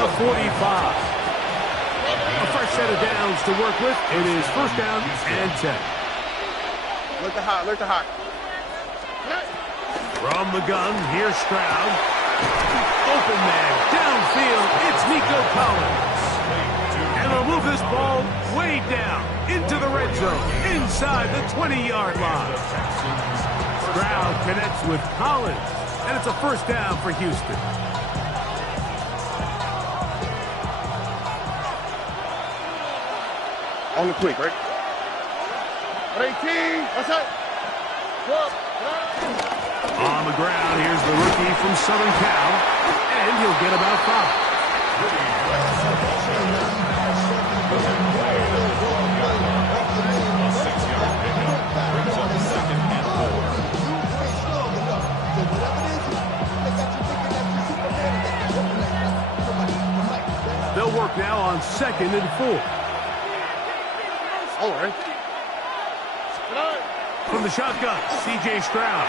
the 45. A fresh set of downs to work with. It is first down and 10. Alert the hot, alert the hot. From the gun, here's Stroud. Open man, downfield, it's Nico Collins. And they'll move this ball way down into the red zone, inside the 20-yard line. Stroud connects with Collins, and it's a first down for Houston. On the quick, right? 18, what's that? On the ground, here's the rookie from Southern Cal, and he'll get about 5. They'll work now on 2nd and 4. All right. From the shotgun, C.J. Stroud.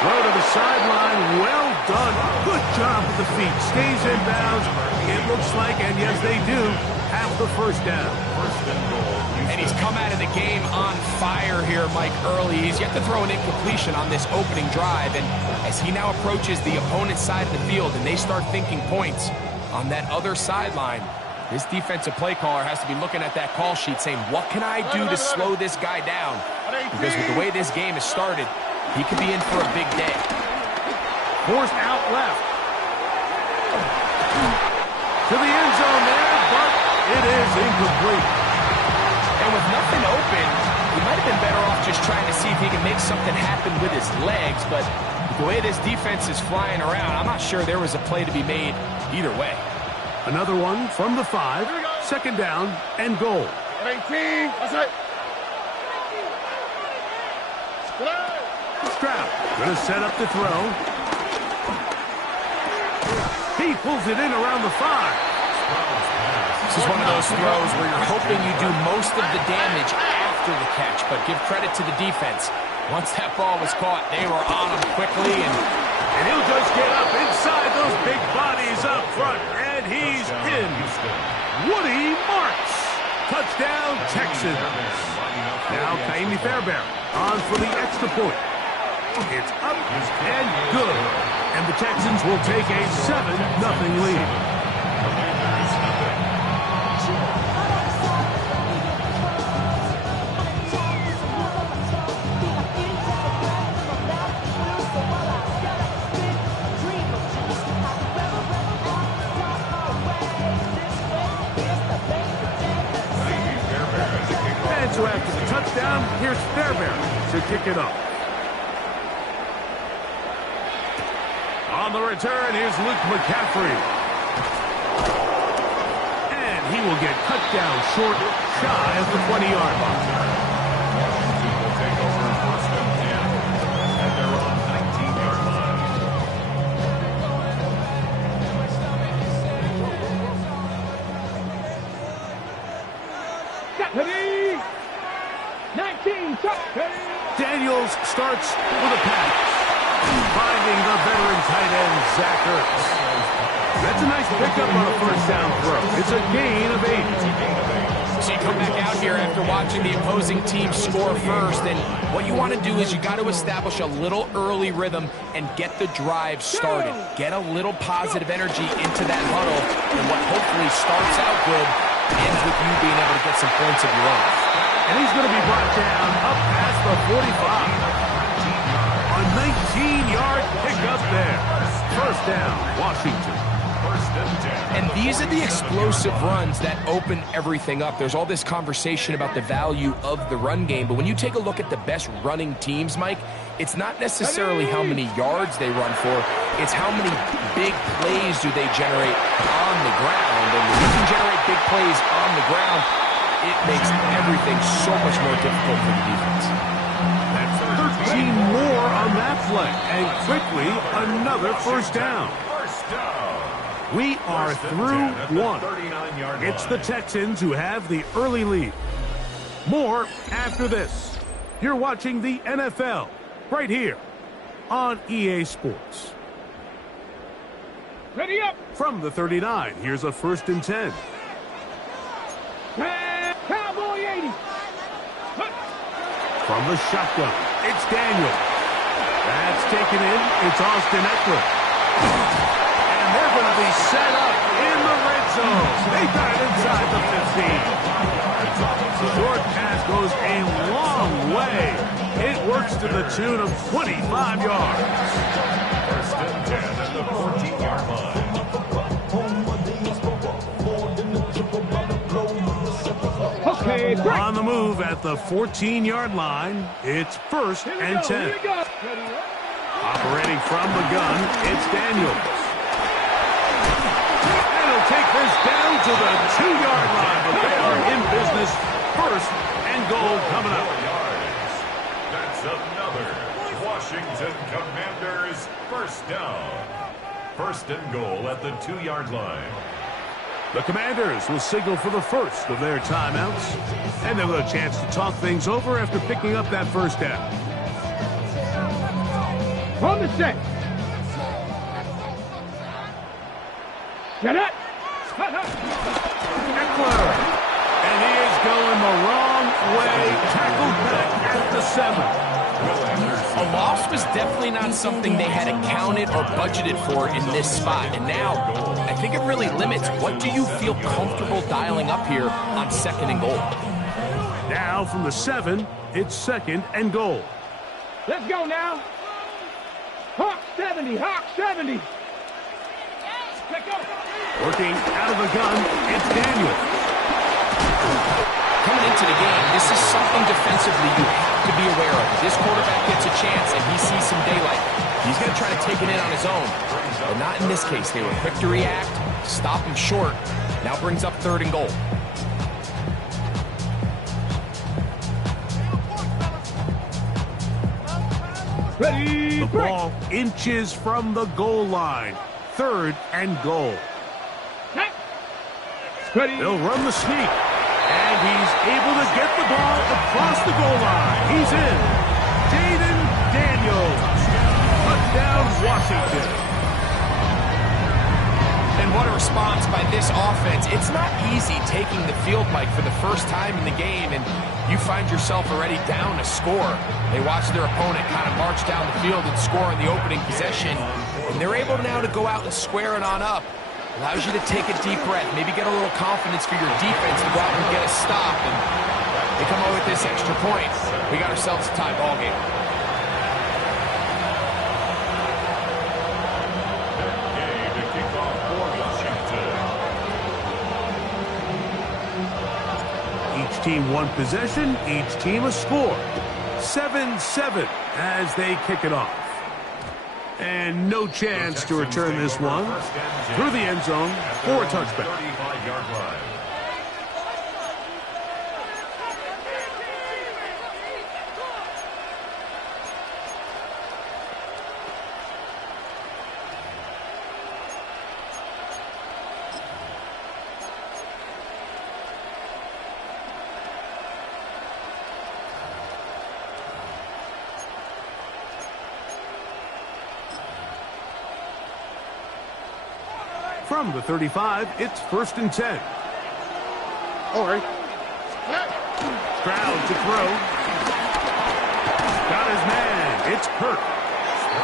Throw to the sideline. Well done. Good job with the feet. Stays in bounds. It looks like, and yes, they do, have the first down. And he's come out of the game on fire here, Mike, early. He's yet to throw an incompletion on this opening drive. And as he now approaches the opponent's side of the field and they start thinking points on that other sideline, this defensive play caller has to be looking at that call sheet saying, what can I do to slow this guy down? Because with the way this game has started, he could be in for a big day. Forced out left. To the end zone there, but it is incomplete. And with nothing open, he might have been better off just trying to see if he can make something happen with his legs. But the way this defense is flying around, I'm not sure there was a play to be made either way. Another one from the 5. Second down and goal. 18, what's that? Stroud going to set up the throw. He pulls it in around the 5. This is one of those throws where you're hoping you do most of the damage after the catch, but give credit to the defense. Once that ball was caught, they were on him quickly, and he'll just get up inside those big bodies up front, and he's in. Woody Marks. Touchdown, Texans. Now Kaimi Fairbairn on for the extra point. It's up and good. And the Texans will take a 7-0 lead. And so after the touchdown, here's Fairbairn to kick it off. On the return, here's Luke McCaffrey. And he will get cut down short, shy of the 20-yard line. Will take over first and 10 at their own 19-yard line. Ready? 19, Daniels starts with a pass. Finding the veteran tight end, Zach Ertz. That's a nice pickup on a first down throw. It's a gain of 8. So you come back out here after watching the opposing team score first, and what you want to do is you got to establish a little early rhythm and get the drive started. Get a little positive energy into that huddle, and what hopefully starts out good ends with you being able to get some points of your own. And he's going to be brought down up past the 45. A 19-yard pickup there. First down, Washington. And these are the explosive runs that open everything up. There's all this conversation about the value of the run game, but when you take a look at the best running teams, Mike, it's not necessarily how many yards they run for, it's how many big plays do they generate on the ground. And when you can generate big plays on the ground, it makes everything so much more difficult for the defense. That's 13 more on that play, and quickly another first down. We are through one. It's the Texans who have the early lead. More after this. You're watching the NFL right here on EA Sports. Ready up. From the 39, here's a 1st and 10. Cowboy 80. From the shotgun, it's Daniel. That's taken in. It's Austin Eckler. And they're going to be set up in the red zone. They got it inside the 15. The short pass goes a long way. It works to the tune of 25 yards. 1st and 10 at the 14-yard line. Okay, break. On the move at the 14-yard line, it's 1st and 10. Operating from the gun, it's Daniels. And he'll take this down to the 2-yard line, but they are in business. 1st and goal coming up. That's another Washington Commanders 1st down. 1st and goal at the 2-yard line. The Commanders will signal for the first of their timeouts, and they'll have a chance to talk things over after picking up that 1st down. On the set. Get it. Eckler. And he is going the wrong way. Tackled back at the 7. A loss was definitely not something they had accounted or budgeted for in this spot. And now, I think it really limits what do you feel comfortable dialing up here on 2nd and goal. Now from the 7, it's 2nd and goal. Let's go now. Hawk 70. Hawk 70. Let's go. Working out of the gun, it's Daniel. Coming into the game, this is something defensively you have to be aware of. This quarterback gets a chance and he sees some daylight. He's going to try to take it in on his own. But not in this case. They were quick to react, stop him short. Now brings up 3rd and goal. Ready. The ball inches from the goal line. 3rd and goal. Ready. They'll run the sneak. And he's able to get the ball across the goal line. He's in. Jaden Daniels. Touchdown, Washington. And what a response by this offense. It's not easy taking the field, Mike, for the first time in the game, and you find yourself already down a score. They watch their opponent kind of march down the field and score in the opening possession, and they're able now to go out and square it on up. Allows you to take a deep breath, maybe get a little confidence for your defense to go out and get a stop, and they come away with this extra point. We got ourselves a tie ball game. Game to kick off for Washington. Each team one possession, each team a score. 7-7 as they kick it off. And no chance to return this one through the end zone for a touchback. 35-yard line. From the 35, it's 1st and 10. All right. Stroud to throw. Got his man. It's Kirk.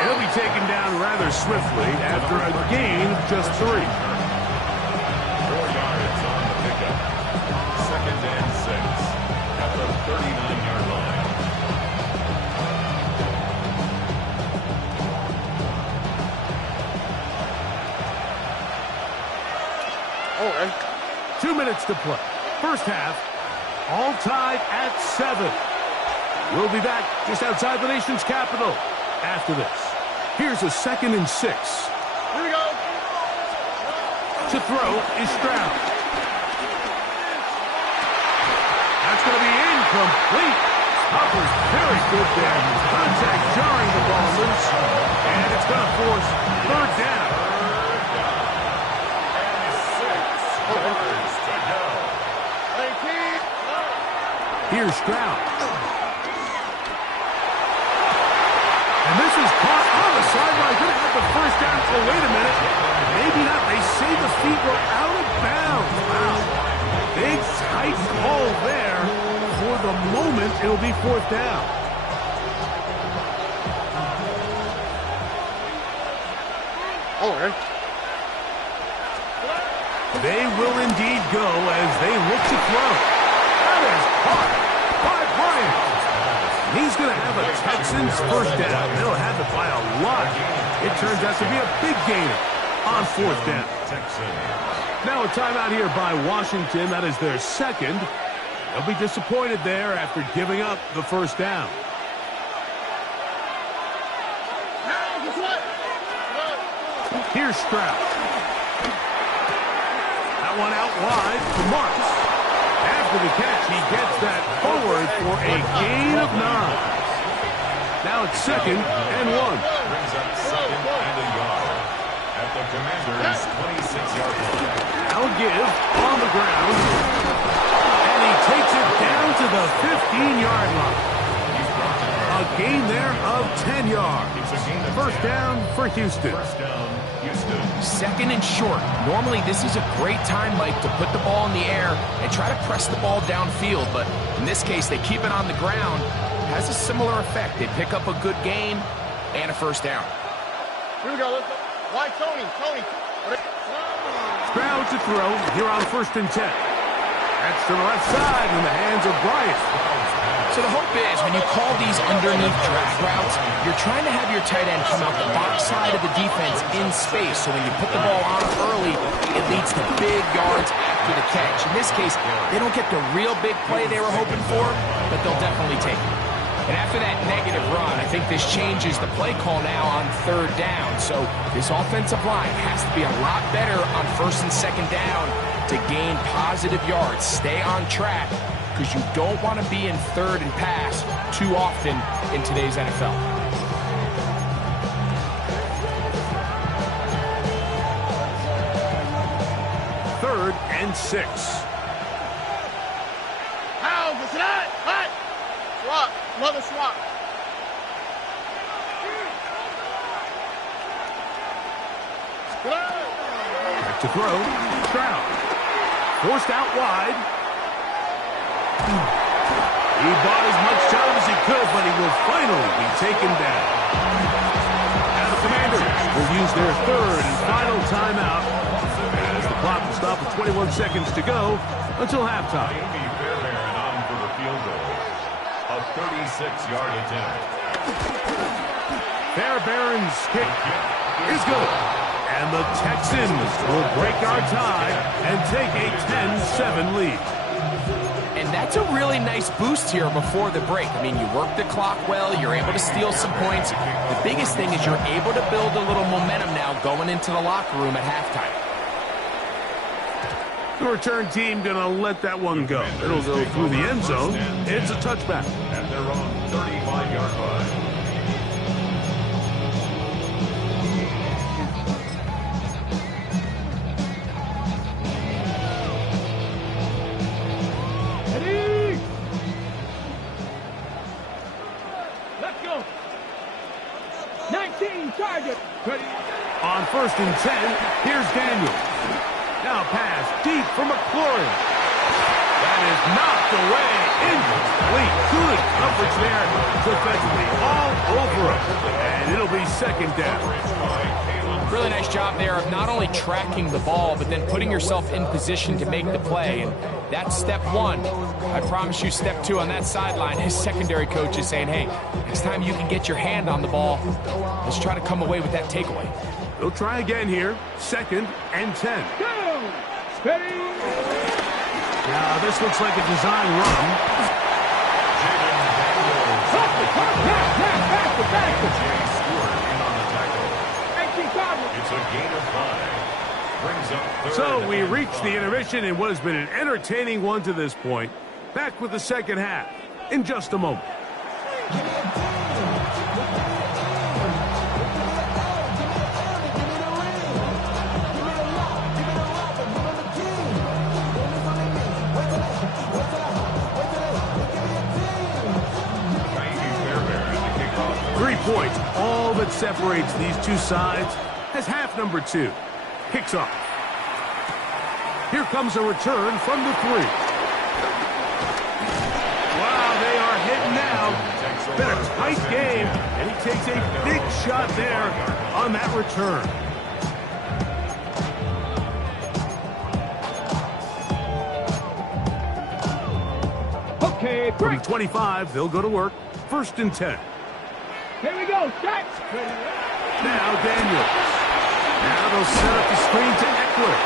He'll be taken down rather swiftly after a gain of just 3. 4 yards on the pickup. 2nd and 6 at the 39-yard line. All right. 2 minutes to play. First half, all tied at 7. We'll be back just outside the nation's capital after this. Here's a 2nd and 6. Here we go. To throw is Stroud. That's going to be incomplete. Hopper's very good there. Contact jarring the ball loose. And it's going to force 3rd down. Here's Stroud. And this is caught on the sideline. Going to have the first down. Oh, wait a minute. Maybe not. They say the feet were out of bounds. Wow. Big, tight call there. For the moment, it'll be fourth down. Oh, okay. They will indeed go as they look to throw. That is caught by Bryant. He's going to have a Texans first down. They'll have it by a lot. It turns out to be a big gainer on fourth down. Now a timeout here by Washington. That is their second. They'll be disappointed there after giving up the first down. Here's Stroud. That one out wide to Marks. After the catch, he gets that forward for a gain of 9. Now it's 2nd and 1. Brings up 2nd and a yard at the Commanders' 26-yard line. Now give on the ground. And he takes it down to the 15-yard line. A gain there of 10 yards. First down for Houston. First down, Houston. 2nd and short. Normally, this is a great time, Mike, to put the ball in the air and try to press the ball downfield. But in this case, they keep it on the ground. Has a similar effect. They pick up a good gain and a first down. Here we go. Let's go. Why Tony? Stroud to throw here on 1st and 10. That's to the left side in the hands of Bryant. So the hope is when you call these underneath drag routes, you're trying to have your tight end come out the box side of the defense in space. So when you put the ball on early, it leads to big yards after the catch. In this case, they don't get the real big play they were hoping for, but they'll definitely take it. And after that negative run, I think this changes the play call now on 3rd down. So this offensive line has to be a lot better on 1st and 2nd down to gain positive yards. Stay on track, because you don't want to be in 3rd and pass too often in today's NFL. Third and 6. How? It's not. Hot. Swap. Another swap. Back to throw. Stroud. Forced out wide. He bought as much time as he could, but he will finally be taken down. Now the Commanders will use their 3rd and final timeout as the clock will stop with 21 seconds to go until halftime. Fairbairn on for the field goal. A 36-yard attempt. Fairbairn's kick is good. And the Texans will break our tie and take a 10-7 lead. And that's a really nice boost here before the break. I mean, you work the clock well, you're able to steal some points. The biggest thing is you're able to build a little momentum now going into the locker room at halftime. The return team going to let that one go. It'll go through the end zone. It's a touchback. At their own 35-yard line. Ready? Let's go. 19 target. Ready. On 1st and 10, here's Daniel. Now pass deep for McLaurin. That is knocked away. Incomplete. Good coverage there defensively all over him. And it'll be 2nd down. Really nice job there of not only tracking the ball, but then putting yourself in position to make the play. And that's step 1. I promise you step 2 on that sideline. His secondary coach is saying, hey, next time you can get your hand on the ball, let's try to come away with that takeaway. They'll try again here. 2nd and 10. Go. Ready? Now this looks like a design run. It's a gain of 5. Brings up 3rd. So we reach the intermission in what has been an entertaining one to this point. Back with the second half in just a moment. points. All that separates these two sides as half number 2 kicks off. Here comes a return from the 3. Wow, they are hitting now. Been a tight game, and he takes a big shot there on that return. Okay, From the 25, they'll go to work. 1st and 10. Here we go. Set. Now Daniels. Now they'll set up the screen to Eckler.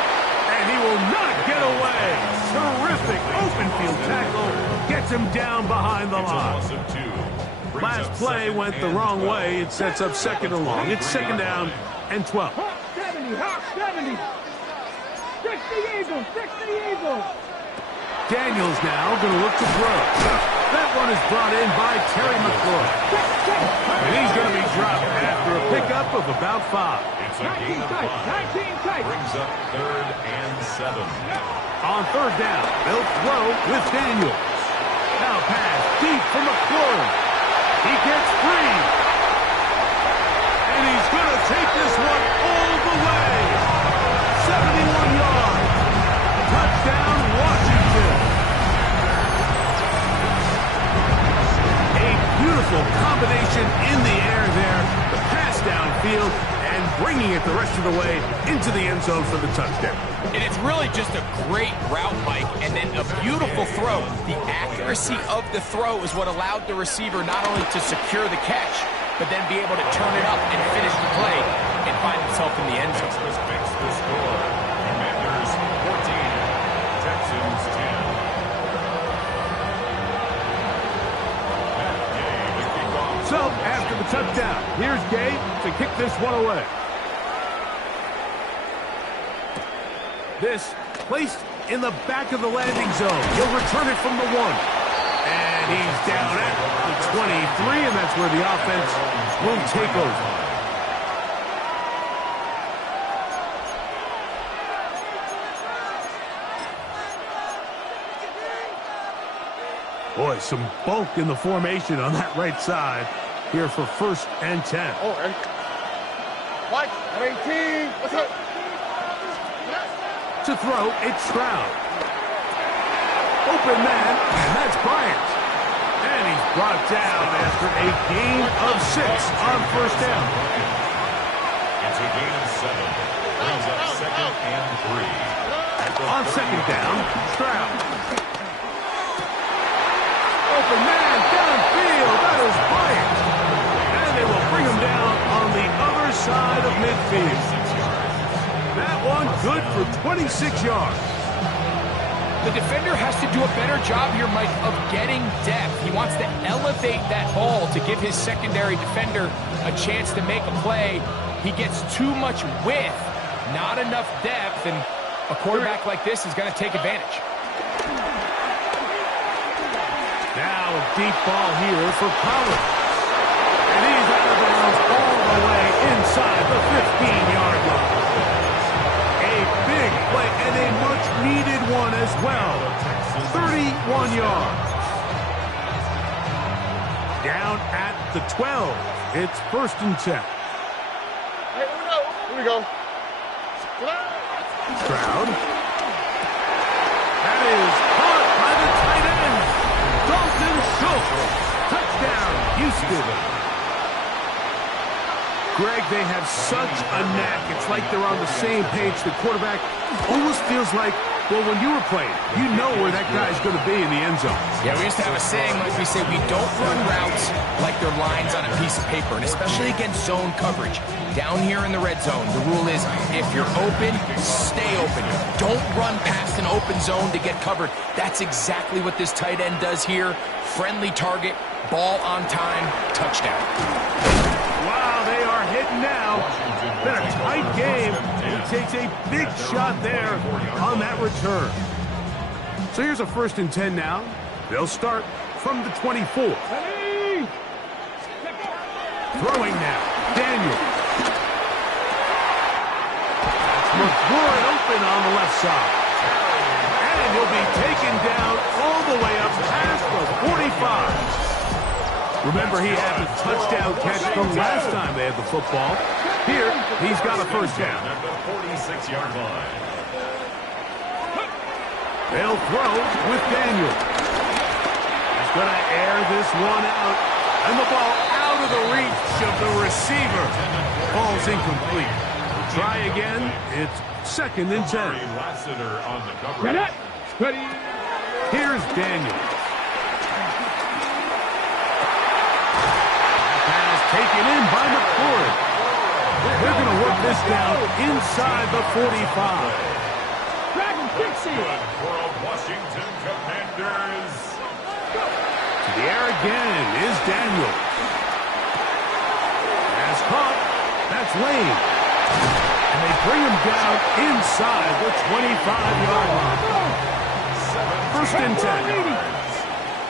And he will not get away. Terrific open field tackle. Gets him down behind the line. Last play went the wrong way. It sets up 2nd and long. It's 2nd down and 12. Hawk 70. Hawk 70. 60 Eagles. 60 Eagles. Daniels now going to look to throw. That one is brought in by Terry McLaurin. And he's going to be dropped after a pickup of about 5. It's a gain of 5. 19 tight. Brings up 3rd and 7. On 3rd down, they'll throw with Daniels. Now pass deep for McLaurin. He gets free. And he's going to take this one all the way. 71 yards. Touchdown, Washington. A beautiful combination in the air there. The pass downfield and bringing it the rest of the way into the end zone for the touchdown. And it's really just a great route, Mike, and then a beautiful throw. The accuracy of the throw is what allowed the receiver not only to secure the catch, but then be able to turn it up and finish the play and find himself in the end zone. This makes the score. Commanders 14, Texans 10. So, after the touchdown, here's Gay to kick this one away. This placed in the back of the landing zone. He'll return it from the 1. And he's down at the 23, and that's where the offense will take over. Boy, some bulk in the formation on that right side here for 1st and 10. Oh, and Mike, 18. What's up? To throw, it's Stroud. Open man, and that's Bryant. And he's brought down after a gain of 6 on 1st down. It's a gain of 7. Brings up 2nd and 3. On 2nd down, Stroud. Open man, downfield, that is Bryant. And they will bring him down on the other side of midfield. That one good for 26 yards. The defender has to do a better job here, Mike, of getting depth. He wants to elevate that ball to give his secondary defender a chance to make a play. He gets too much width, not enough depth, and a quarterback like this is going to take advantage. Now a deep ball here for Collins. And he's out of bounds all the way inside the 15-yard line. A big play and a much-needed one as well. 31 yards. Down at the 12. It's 1st and 10. Hey, here we go. Stroud. That is caught by the tight end. Dalton Schultz. Touchdown, Houston. Greg, they have such a knack. It's like they're on the same page. The quarterback almost feels like, well, when you were playing, you know where that guy's going to be in the end zone. Yeah, we used to have a saying, like we say, we don't run routes like they're lines on a piece of paper, and especially against zone coverage. Down here in the red zone, the rule is if you're open, stay open. Don't run past an open zone to get covered. That's exactly what this tight end does here. Friendly target, ball on time, touchdown. Wow, they are hitting now. Been a tight game. He takes a big shot there on that return. So here's a 1st and 10 now. They'll start from the 24. Throwing now. Daniel. McLaurin open on the left side. And he'll be taken down all the way up past the 45. Remember, he had the touchdown catch the last time they had the football. Here, he's got a first down. At the 46-yard line. They'll throw with Daniel. He's going to air this one out. And the ball out of the reach of the receiver. Ball's incomplete. We'll try again. It's 2nd and 10. Lassiter on the coverage. Here's Daniel. Taken in by McCord. They're going to work this down inside the 45. Dragon Dixie. For a Washington Commanders. To the air again is Daniel. Has caught. That's Lane. And they bring him down inside the 25-yard line. 1st and 10.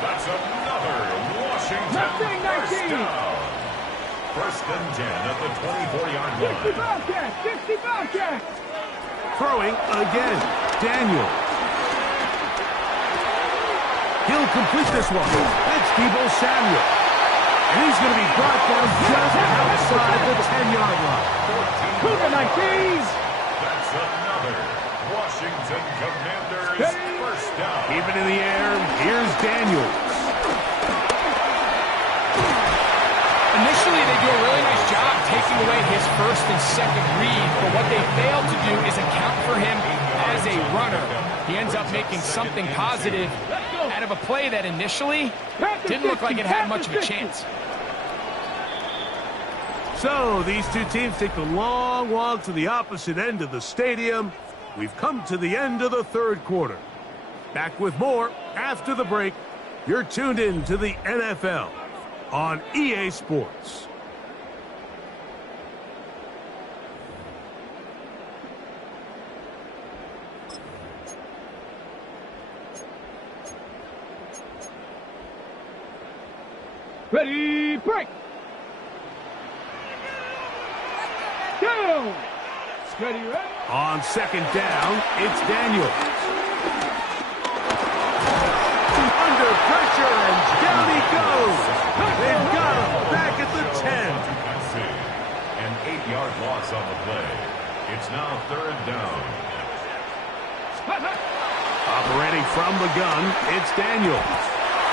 That's another Washington first down. 1st and 10 at the 24-yard line. 60 Bobcat! 60 Bobcat! Throwing again. Daniel. He'll complete this one. That's Deebo Samuel. And he's going to be brought down just outside the 10-yard line. Cougar 19s! That's another Washington Commanders first down. Keep it in the air. Here's Daniel. Initially, they do a really nice job taking away his 1st and 2nd read, but what they fail to do is account for him as a runner. He ends up making something positive out of a play that initially didn't look like it had much of a chance. So these two teams take the long walk to the opposite end of the stadium. We've come to the end of the 3rd quarter. Back with more after the break. You're tuned in to the NFL on EA Sports. Ready, break! Down! Steady, ready? On 2nd down, it's Daniel. Under pressure, and down he goes. They've got him back at the 10. An 8-yard loss on the play. It's now 3rd down. Operating from the gun, it's Daniel.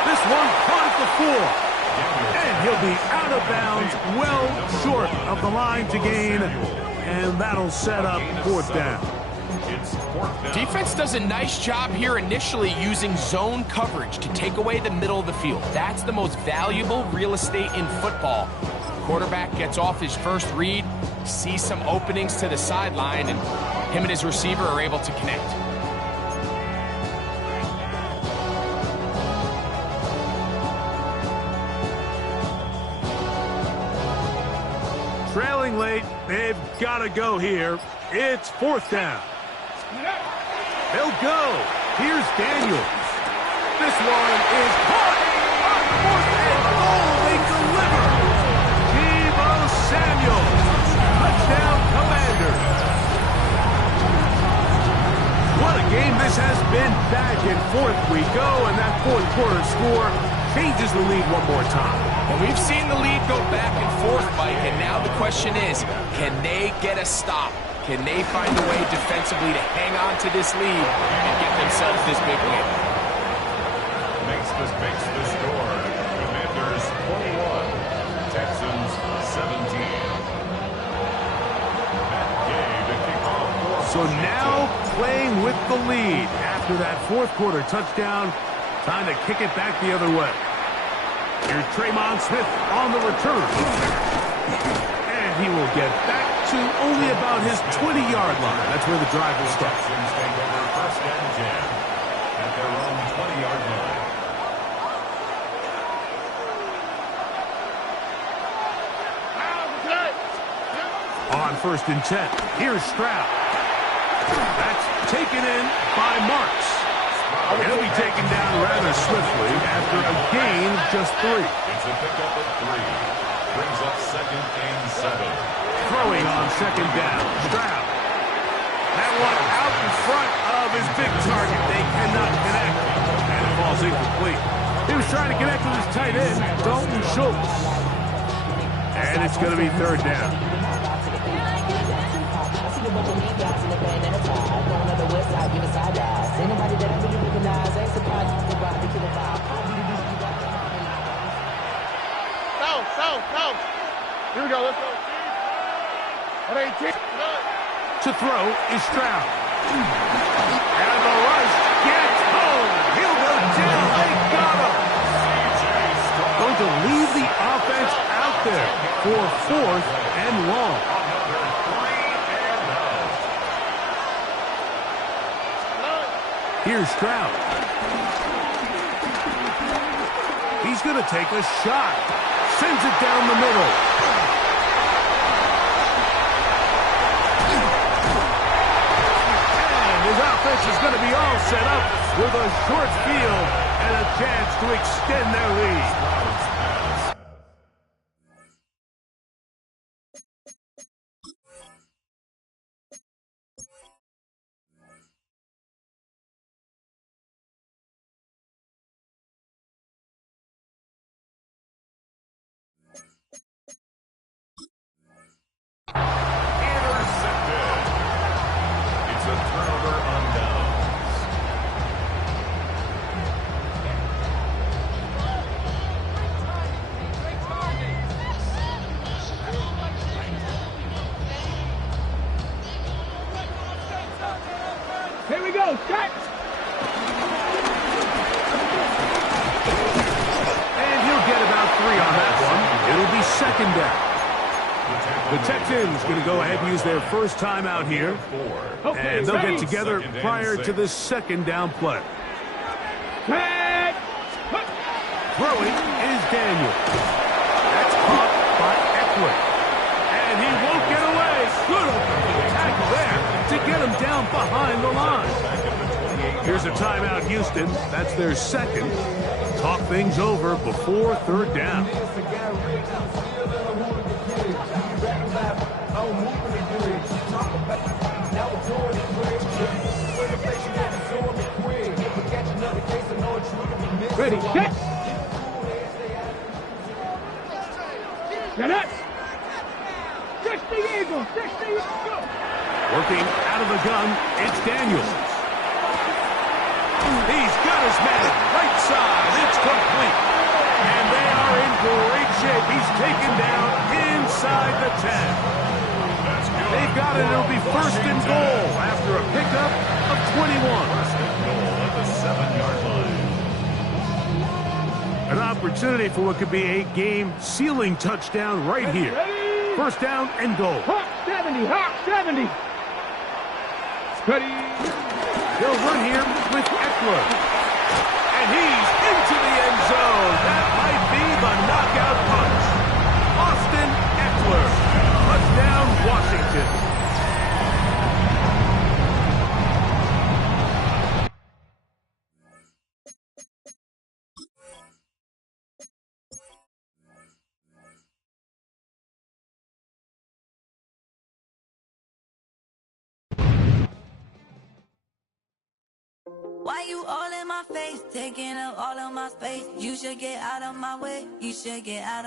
This one caught at the 4. And he'll be out of bounds, well short of the line to gain. And that'll set up 4th down. It's 4th down. Defense does a nice job here initially using zone coverage to take away the middle of the field. That's the most valuable real estate in football. Quarterback gets off his first read, sees some openings to the sideline, and him and his receiver are able to connect. Trailing late, they've got to go here. It's 4th down. They'll go. Here's Daniels. This one is caught. On 4th and goal, they deliver. Deebo Samuel. Touchdown, Commanders. What a game this has been. Back and forth we go, and that 4th quarter score changes the lead one more time. And we've seen the lead go back and forth, Mike, and now the question is, can they get a stop? Can they find a way defensively to hang on to this lead and get themselves this big win? Makes the score. Commanders 21, Texans 17. Matt Gay to kick off. So now playing with the lead after that 4th quarter touchdown, time to kick it back the other way. Here's Tremon Smith on the return. And he will get back to only about his 20-yard line. That's where the drive will start. Texans take over 1st and 10 at their own 20-yard line. On 1st and 10, here's Stroud. That's taken in by Marks. And he'll be taken down rather swiftly after a gain of just 3. It's a pickup of 3. Brings up 2nd and 7. Throwing on 2nd down, Stroud. That one out in front of his big target. They cannot connect. And it falls incomplete. Here's trying to connect with his tight end, Dalton Schultz. And it's going to be third down. South. Here we go, let's go. To throw is Stroud. And the rush gets home. He'll go down. They got him. Going to leave the offense out there for 4th and long. Here's Stroud. He's going to take a shot. Sends it down the middle. And his offense is going to be all set up with a short field and a chance to extend their lead. Intercepted. It's a turnover on downs. Here we go, set. And he'll get about 3 on that one. It'll be second down. The Texans going to go ahead and use their first timeout here. And they'll get together prior to the second down play. Throwing is Daniel. That's caught by Eckler. And he won't get away. Good tackle there to get him down behind the line. Here's a timeout, Houston. That's their second. Talk things over before third down. Ready, set. Get up. 60 Eagles, 60 Eagles. Working out of the gun, it's Daniels. He's got his man right side. It's complete. And they are in great shape. He's taken down inside the 10. They've got it. It'll be first and goal after a pickup of 21. First and goal at the 7-yard line. An opportunity for what could be a game-sealing touchdown right here. First down and goal. Hawk 70, Hawk 70. Ready. They'll run here with Eckler. And he's into the end zone. That might be the knockout punch. Austin Eckler. Touchdown, Washington. Why you all in my face, taking up all of my space? You should get out of my way. You should get out of